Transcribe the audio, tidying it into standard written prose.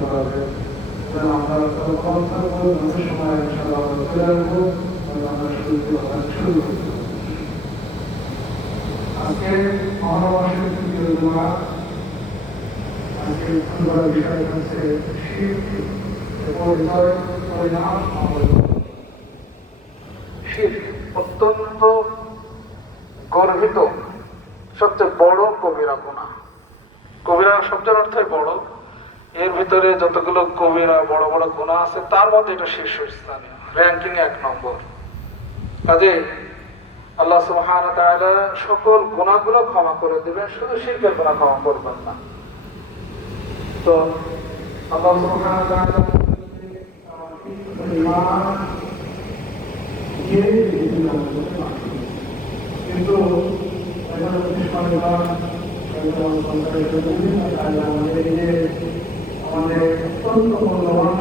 করা যায়। আমরা সময় ইনশাআল্লাহ চলে আসবো, আমরা শুরু করব। আজকে মহামাসের তৃতীয় জুমা। আজকে খুলবার বিষয় হচ্ছে শিরক, পরিচয়, পরিণাম, শিরক অত্যন্ত গর্হিত সবচেয়ে বড় কবিরা গুনাহ। কবিরা শব্দের অর্থই বড়। এর ভিতরে যতগুলো কবিরা বড় বড় গুনাহ আছে তার মধ্যে এটা শীর্ষস্থানীয়, র্যাঙ্কিং 1 নম্বর। কাজে আল্লাহ সুবহানাহু ওয়া তাআলা সকল গুনাহগুলো ক্ষমা করে দিবেন, শুধু শিরকের গুনাহ ক্ষমা করবেন না। তো আল্লাহ সুবহানাহু ওয়া তাআলা কিন্তু আমাদের অত্যন্ত মূল্যবান